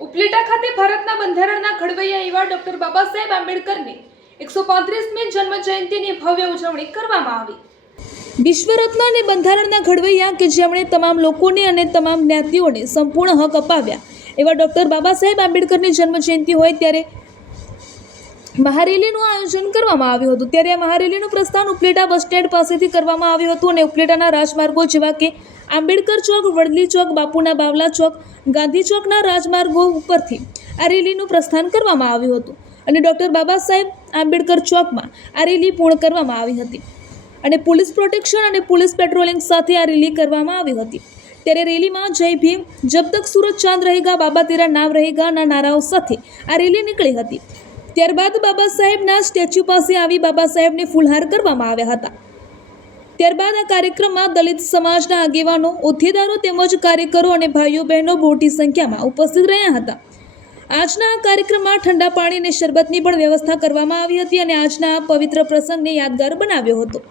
ઉપલેટા ખાતે ભારતના બંધારણના ઘડવૈયા એવા ડોક્ટર બાબા સાહેબ આંબેડકરની 135મી જન્મ જયંતિની ભવ્ય ઉજવણી કરવામાં આવી। વિશ્વરત્ન અને બંધારણના ઘડવૈયા કે જેમણે તમામ લોકોને અને તમામ જ્ઞાતિઓને સંપૂર્ણ હક અપાવ્યા એવા ડોક્ટર બાબા સાહેબ આંબેડકરની જન્મ જયંતિ હોય ત્યારે મહારેલીનું આયોજન કરવામાં આવ્યું હતું। ત્યારે આ મહારેલીનું પ્રસ્થાન ઉપલેટા બસ સ્ટેન્ડ પાસેથી કરવામાં આવ્યું હતું અને ઉપલેટાના રાજમાર્ગો જેવા કે આંબેડકર ચોક, વડલી ચોક, બાપુના બાવલા ચોક, ગાંધી ચોકના રાજમાર્ગો ઉપરથી આ રેલીનું પ્રસ્થાન કરવામાં આવ્યું હતું અને ડોક્ટર બાબા સાહેબ આંબેડકર ચોકમાં આ રેલી પૂર્ણ કરવામાં આવી હતી અને પોલીસ પ્રોટેક્શન અને પોલીસ પેટ્રોલિંગ સાથે આ રેલી કરવામાં આવી હતી। ત્યારે રેલીમાં જય ભીમ, જબ તક સૂરજ ચાંદ રહેગા, બાબા તેરા નામ રહેગાના નારાઓ સાથે આ રેલી નીકળી હતી। ત્યારબાદ બાબા સાહેબના સ્ટેચ્યુ પાસે આવી બાબા સાહેબને ફૂલહાર કરવામાં આવ્યા હતા। ત્યારબાદ આ કાર્યક્રમમાં દલિત સમાજના આગેવાનો, હોદ્દેદારો તેમજ કાર્યકરો અને ભાઈઓ બહેનો મોટી સંખ્યામાં ઉપસ્થિત રહ્યા હતા। આજના આ કાર્યક્રમમાં ઠંડા પાણી અને શરબતની પણ વ્યવસ્થા કરવામાં આવી હતી અને આજના આ પવિત્ર પ્રસંગને યાદગાર બનાવ્યો હતો।